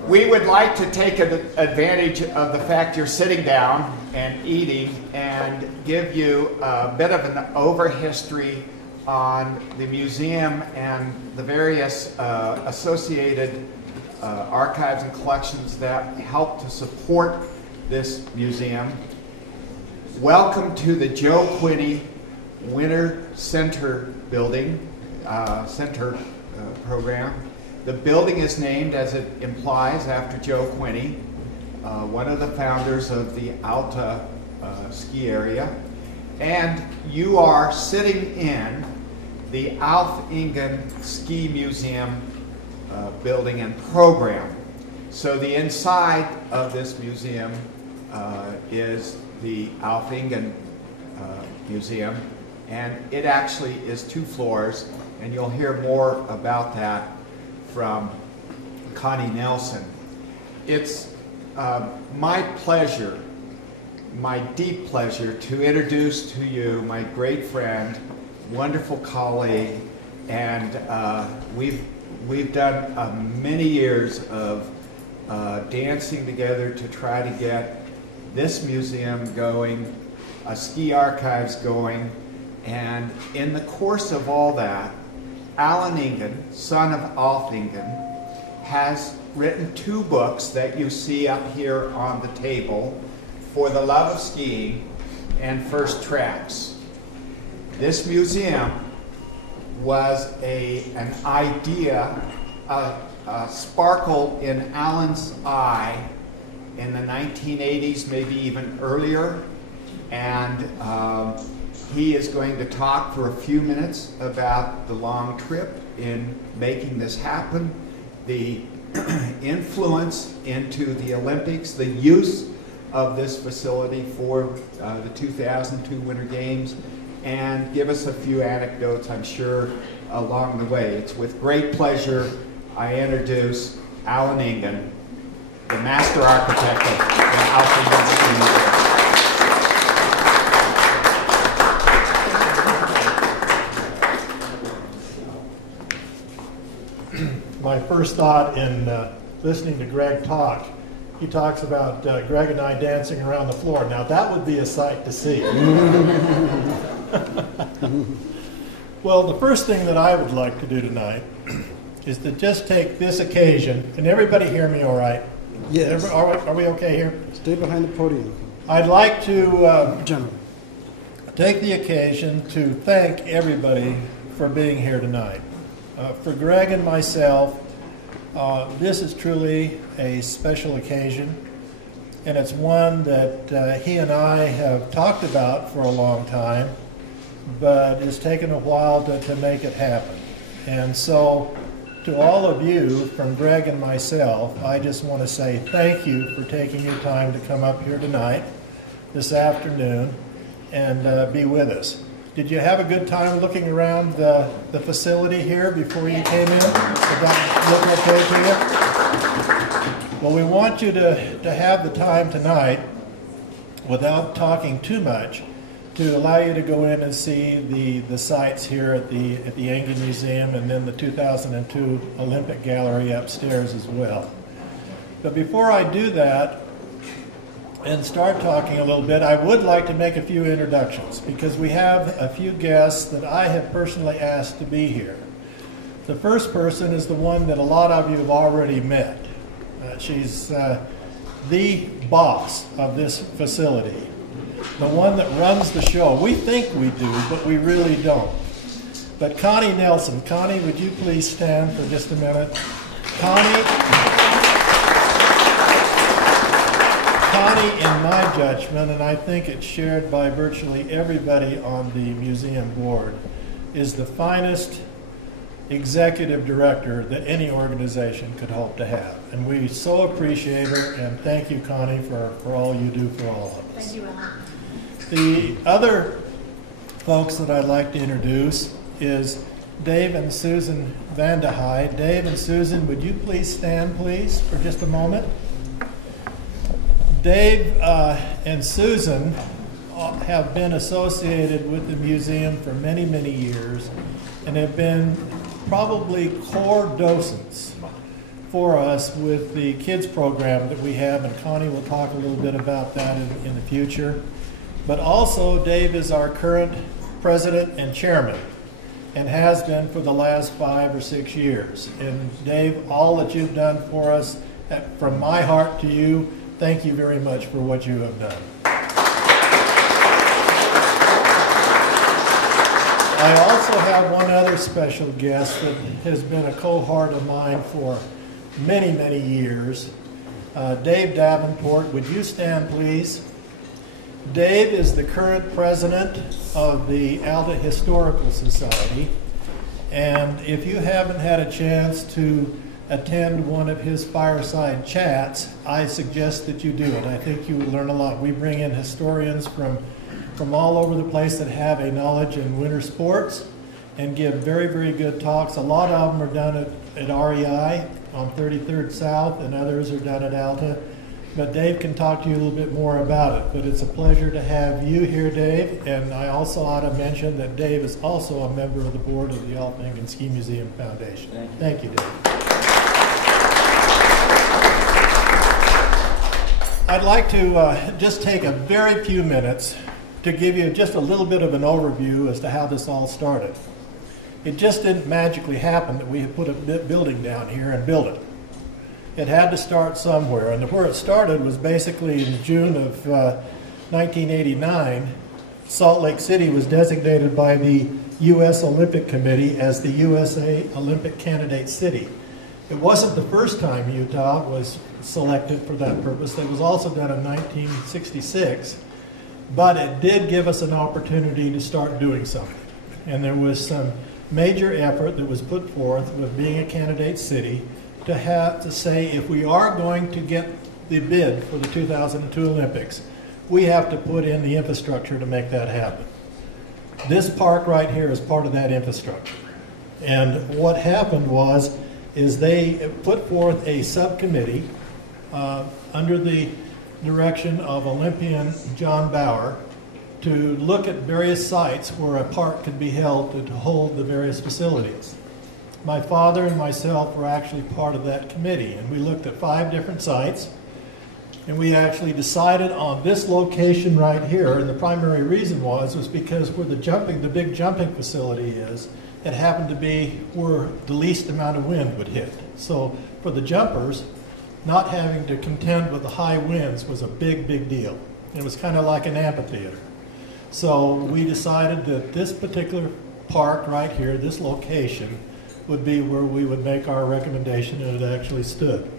We would like to take advantage of the fact you're sitting down and eating and give you a bit of an over-history on the museum and the various associated archives and collections that help to support this museum. Welcome to the Joe Quinney Winter Center building, program. The building is named, as it implies, after Joe Quinney, one of the founders of the Alta ski area. And you are sitting in the Engen Ski Museum building and program. So the inside of this museum is the Engen Museum, and it actually is 2 floors, and you'll hear more about that from Connie Nelson. It's my pleasure, my deep pleasure, to introduce to you my great friend, wonderful colleague, and we've done many years of dancing together to try to get this museum going, ski archives going, and in the course of all that, Alan Engen, son of Alf Engen, has written 2 books that you see up here on the table, For the Love of Skiing and First Tracks. This museum was an idea, a sparkle in Alan's eye in the 1980s, maybe even earlier, and he is going to talk for a few minutes about the long trip in making this happen, the influence into the Olympics, the use of this facility for the 2002 Winter Games, and give us a few anecdotes, I'm sure, along the way. It's with great pleasure I introduce Alan Engen, the master architect of the Alf Engen Ski Museum. My first thought in listening to Greg talk, he talks about Greg and I dancing around the floor. Now that would be a sight to see. Well, the first thing that I would like to do tonight is to just take this occasion. Can everybody hear me all right? Yes. Are we okay here? Stay behind the podium. I'd like to General. take the occasion to thank everybody for being here tonight. For Greg and myself, this is truly a special occasion, and it's one that he and I have talked about for a long time, but it's taken a while to make it happen. And so, to all of you, from Greg and myself, I just want to say thank you for taking your time to come up here tonight, this afternoon, and be with us. Did you have a good time looking around the facility here before you came in? Did that look okay to you? Well, we want you to have the time tonight, without talking too much, to allow you to go in and see the sites here at the Engen Museum, and then the 2002 Olympic Gallery upstairs as well. But before I do that and start talking a little bit, I would like to make a few introductions, because we have a few guests that I have personally asked to be here. The first person is the one that a lot of you have already met. She's the boss of this facility, the one that runs the show. We think we do, but we really don't. But Connie Nelson. Connie, would you please stand for just a minute? Connie, in my judgment, and I think it's shared by virtually everybody on the museum board, is the finest executive director that any organization could hope to have. And we so appreciate her, and thank you, Connie, for all you do for all of us. Thank you, Alan. The other folks that I'd like to introduce is Dave and Susan Vandehei. Dave and Susan, would you please stand, please, for just a moment? Dave and Susan have been associated with the museum for many, many years, and have been probably core docents for us with the kids program that we have, and Connie will talk a little bit about that in the future. But also, Dave is our current president and chairman, and has been for the last 5 or 6 years. And Dave, all that you've done for us, from my heart to you, thank you very much for what you have done. I also have one other special guest that has been a cohort of mine for many, many years. Dave Davenport, would you stand, please? Dave is the current president of the Alta Historical Society, and if you haven't had a chance to attend one of his fireside chats, I suggest that you do it. I think you would learn a lot. We bring in historians from all over the place that have a knowledge in winter sports and give very, very good talks. A lot of them are done at REI on 33rd South, and others are done at Alta. But Dave can talk to you a little bit more about it. But it's a pleasure to have you here, Dave. And I also ought to mention that Dave is also a member of the board of the Engen Ski Museum Foundation. Thank you, Dave. I'd like to just take a very few minutes to give you just a little bit of an overview as to how this all started. It just didn't magically happen that we had put a building down here and built it. It had to start somewhere, and where it started was basically in June of 1989. Salt Lake City was designated by the U.S. Olympic Committee as the USA Olympic Candidate City. It wasn't the first time Utah was selected for that purpose. It was also done in 1966, but it did give us an opportunity to start doing something. And there was some major effort that was put forth with being a candidate city to have to say, if we are going to get the bid for the 2002 Olympics, we have to put in the infrastructure to make that happen. This park right here is part of that infrastructure. And what happened is they put forth a subcommittee under the direction of Olympian John Bauer to look at various sites where a park could be held to hold the various facilities. My father and myself were actually part of that committee, and we looked at 5 different sites, and we actually decided on this location right here. And the primary reason was because where the big jumping facility is, it happened to be where the least amount of wind would hit. So for the jumpers, not having to contend with the high winds was a big, big deal. It was kind of like an amphitheater. So we decided that this particular park right here, this location, would be where we would make our recommendation, and it actually stood.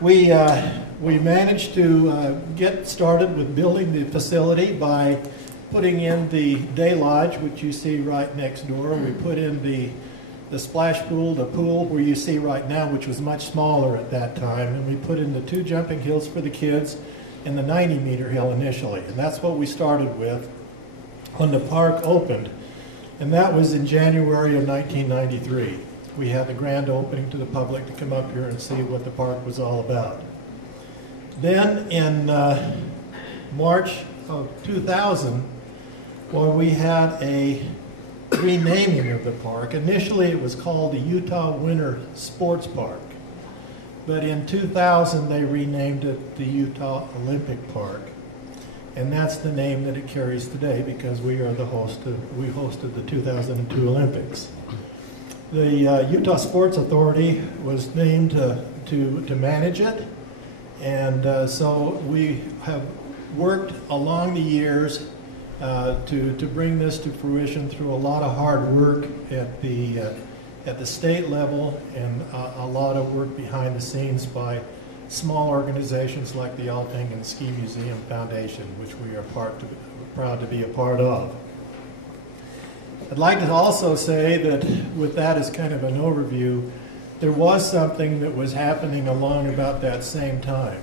We managed to get started with building the facility by putting in the day lodge, which you see right next door. We put in the splash pool, the pool where you see right now, which was much smaller at that time, and we put in the 2 jumping hills for the kids and the 90-meter hill initially. And that's what we started with when the park opened. And that was in January of 1993. We had the grand opening to the public to come up here and see what the park was all about. Then in March of 2000, we had a renaming of the park. Initially it was called the Utah Winter Sports Park. But in 2000 they renamed it the Utah Olympic Park. And that's the name that it carries today because we are we hosted the 2002 Olympics. The Utah Sports Authority was named to manage it, and so we have worked along the years to bring this to fruition through a lot of hard work at the state level and a lot of work behind the scenes by small organizations like the Engen Ski Museum Foundation, which we are proud to be a part of. I'd like to also say that with that as kind of an overview, there was something that was happening along about that same time.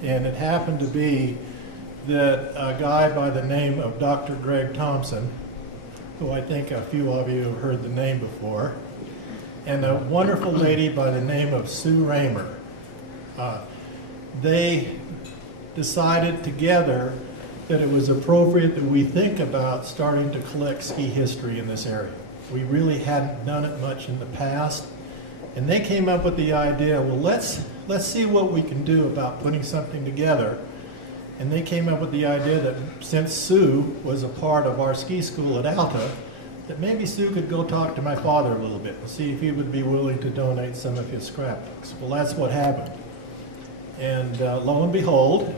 And it happened to be that a guy by the name of Dr. Greg Thompson, who I think a few of you have heard the name before, and a wonderful lady by the name of Sue Raymer, they decided together that it was appropriate that we think about starting to collect ski history in this area. We really hadn't done it much in the past, And they came up with the idea, well, let's see what we can do about putting something together. And they came up with the idea that since Sue was a part of our ski school at Alta, that maybe Sue could go talk to my father a little bit and see if he would be willing to donate some of his scrapbooks. Well, that's what happened. And lo and behold,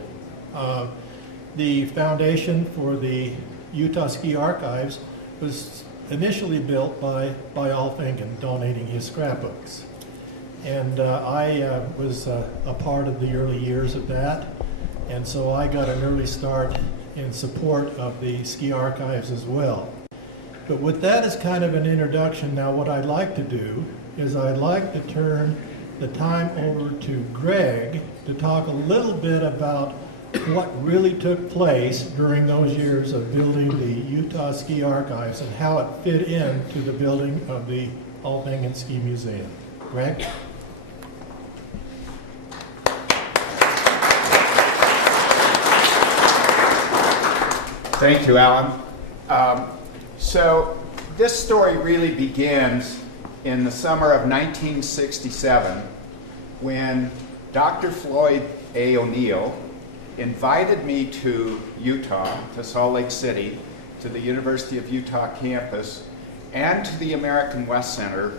the foundation for the Utah Ski Archives was initially built by Alf Engen, donating his scrapbooks. And I was a part of the early years of that, and so I got an early start in support of the ski archives as well. But with that as kind of an introduction, now what I'd like to do is I'd like to turn the time over to Greg to talk a little bit about what really took place during those years of building the Utah Ski Archives and how it fit into the building of the Alf Engen Ski Museum. Greg? Thank you, Alan. So this story really begins in the summer of 1967 when Dr. Floyd A. O'Neill invited me to Utah, to Salt Lake City, to the University of Utah campus, and to the American West Center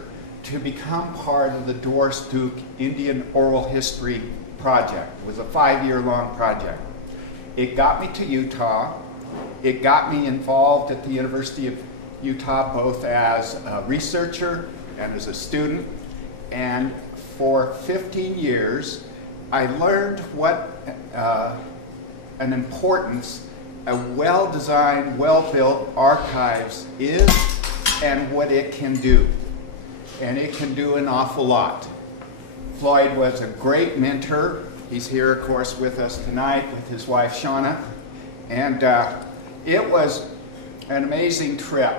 to become part of the Doris Duke Indian Oral History Project. It was a 5-year-long project. It got me to Utah. It got me involved at the University of Utah both as a researcher and as a student. And for 15 years, I learned what an importance a well-designed, well-built archives is and what it can do. And it can do an awful lot. Floyd was a great mentor. He's here, of course, with us tonight with his wife, Shauna. And it was an amazing trip.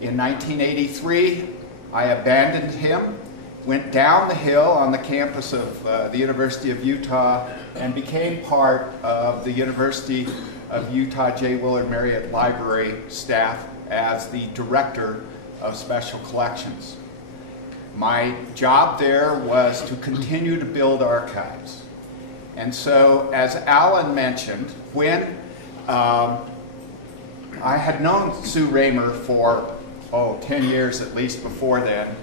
In 1983, I abandoned him, went down the hill on the campus of the University of Utah, and became part of the University of Utah J. Willard Marriott Library staff as the Director of Special Collections. My job there was to continue to build archives. And so, as Alan mentioned, when I had known Sue Raymer for, 10 years at least before then.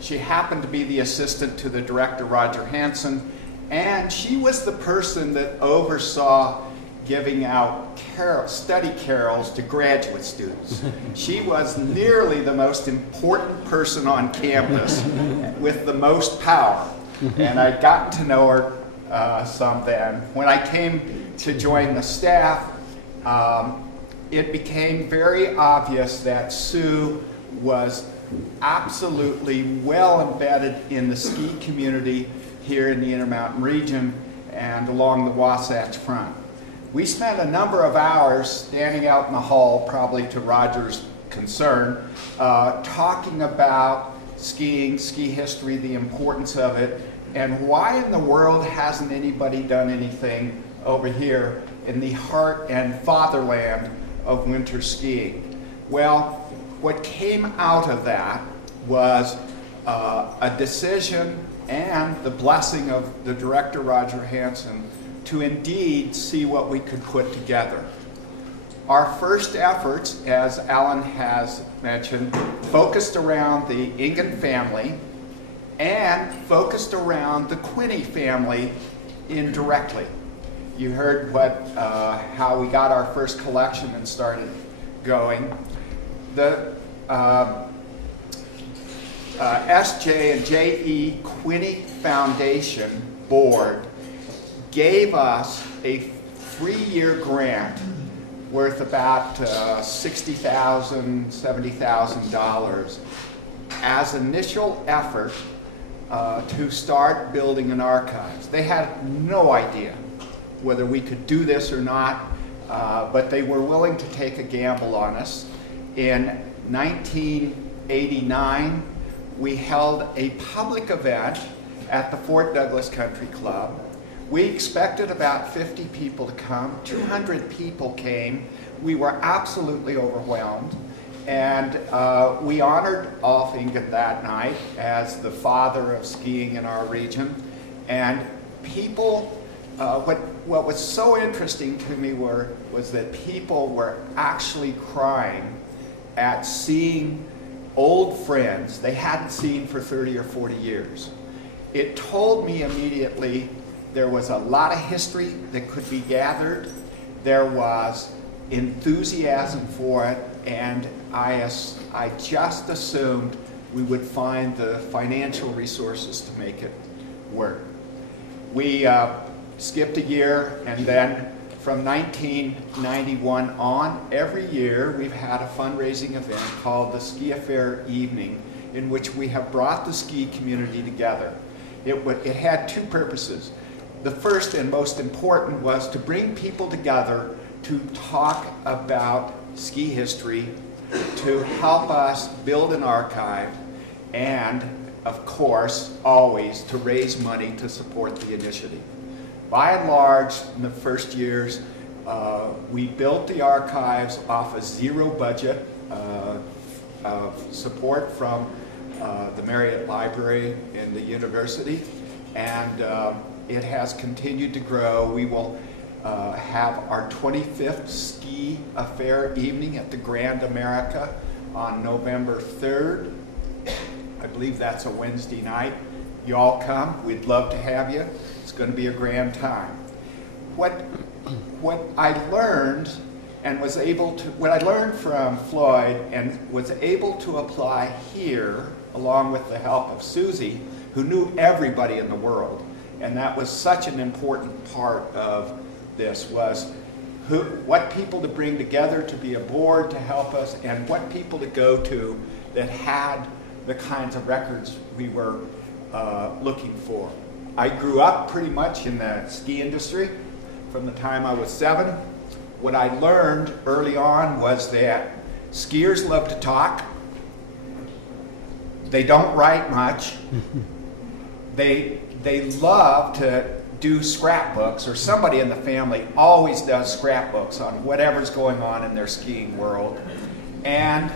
She happened to be the assistant to the director, Roger Hansen, and she was the person that oversaw giving out study carols to graduate students. She was nearly the most important person on campus with the most power, and I'd gotten to know her some then. When I came to join the staff, it became very obvious that Sue was absolutely well embedded in the ski community here in the Intermountain region and along the Wasatch Front. We spent a number of hours standing out in the hall, probably to Roger's concern, talking about skiing, ski history, the importance of it, and why in the world hasn't anybody done anything over here in the heart and fatherland of winter skiing. Well, what came out of that was a decision and the blessing of the director, Roger Hansen, to indeed see what we could put together. Our first efforts, as Alan has mentioned, focused around the Engen family and focused around the Quinney family indirectly. You heard how we got our first collection and started going. The S.J. and J.E. Quinney Foundation Board gave us a 3-year grant worth about $60,000, $70,000 as initial effort to start building an archives. They had no idea whether we could do this or not, but they were willing to take a gamble on us. In 1989, we held a public event at the Fort Douglas Country Club. We expected about 50 people to come. 200 people came. We were absolutely overwhelmed. And we honored Alf Engen that night as the father of skiing in our region. And people, what was so interesting to me was that people were actually crying at seeing old friends they hadn't seen for 30 or 40 years. It told me immediately there was a lot of history that could be gathered. There was enthusiasm for it, and I just assumed we would find the financial resources to make it work. We skipped a year, and then from 1991 on, every year we've had a fundraising event called the Ski Affair Evening, in which we have brought the ski community together. It had two purposes. The first and most important was to bring people together to talk about ski history, to help us build an archive, and of course, always to raise money to support the initiative. By and large, in the first years, we built the archives off a zero budget of support from the Marriott Library and the university, and it has continued to grow. We will have our 25th Ski Affair Evening at the Grand America on November 3rd. I believe that's a Wednesday night. You all come. We'd love to have you. It's going to be a grand time. What I learned and was able to, what I learned from Floyd and was able to apply here, along with the help of Susie, who knew everybody in the world, and that was such an important part of this, was what people to bring together to be a board to help us, and what people to go to that had the kinds of records we were looking for. I grew up pretty much in the ski industry from the time I was 7. What I learned early on was that skiers love to talk. They don't write much. They love to do scrapbooks, or somebody in the family always does scrapbooks on whatever's going on in their skiing world. And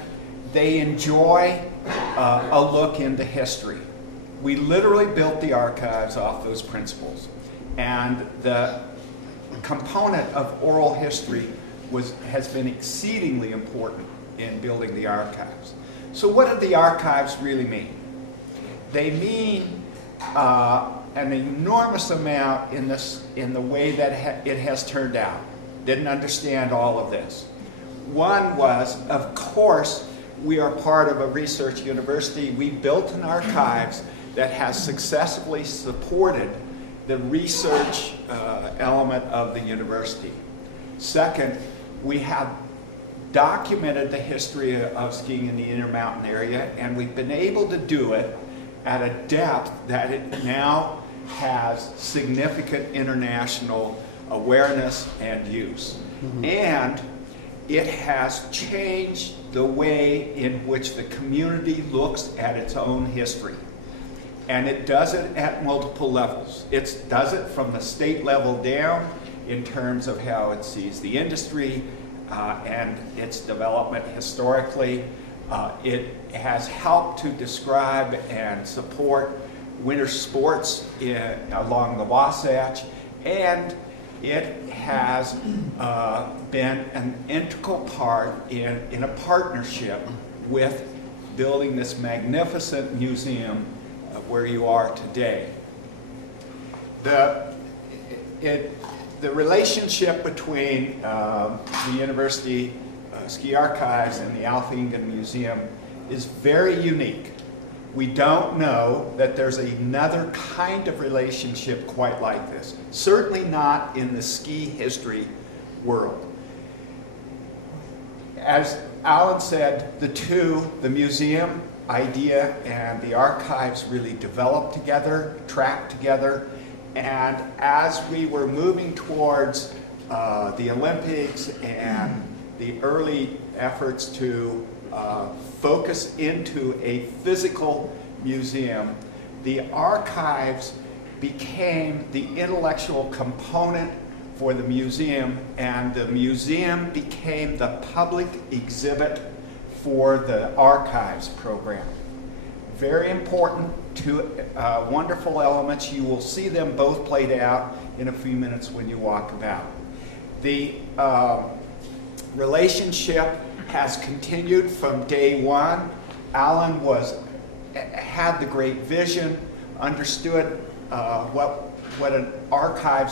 they enjoy a look into history. We literally built the archives off those principles. And the component of oral history has been exceedingly important in building the archives. So what do the archives really mean? They mean an enormous amount in the way that it has turned out. Didn't understand all of this. One was, of course, we are part of a research university. We built an archives that has successfully supported the research element of the university. Second, we have documented the history of skiing in the Intermountain area, and we've been able to do it at a depth that it now has significant international awareness and use. Mm-hmm. And it has changed the way in which the community looks at its own history. And it does it at multiple levels. It does it from the state level down in terms of how it sees the industry and its development historically. It has helped to describe and support winter sports along the Wasatch, and it has been an integral part in a partnership with building this magnificent museum where you are today. The relationship between the University Ski Archives and the Alf Engen Museum is very unique. We don't know that there's another kind of relationship quite like this. Certainly not in the ski history world. As Alan said, the museum idea and the archives really developed together, tracked together, and as we were moving towards the Olympics and the early efforts to focus into a physical museum, the archives became the intellectual component for the museum, and the museum became the public exhibit for the archives program. Very important, two wonderful elements. You will see them both played out in a few minutes when you walk about. The relationship has continued from day one. Alan had the great vision, understood what an archives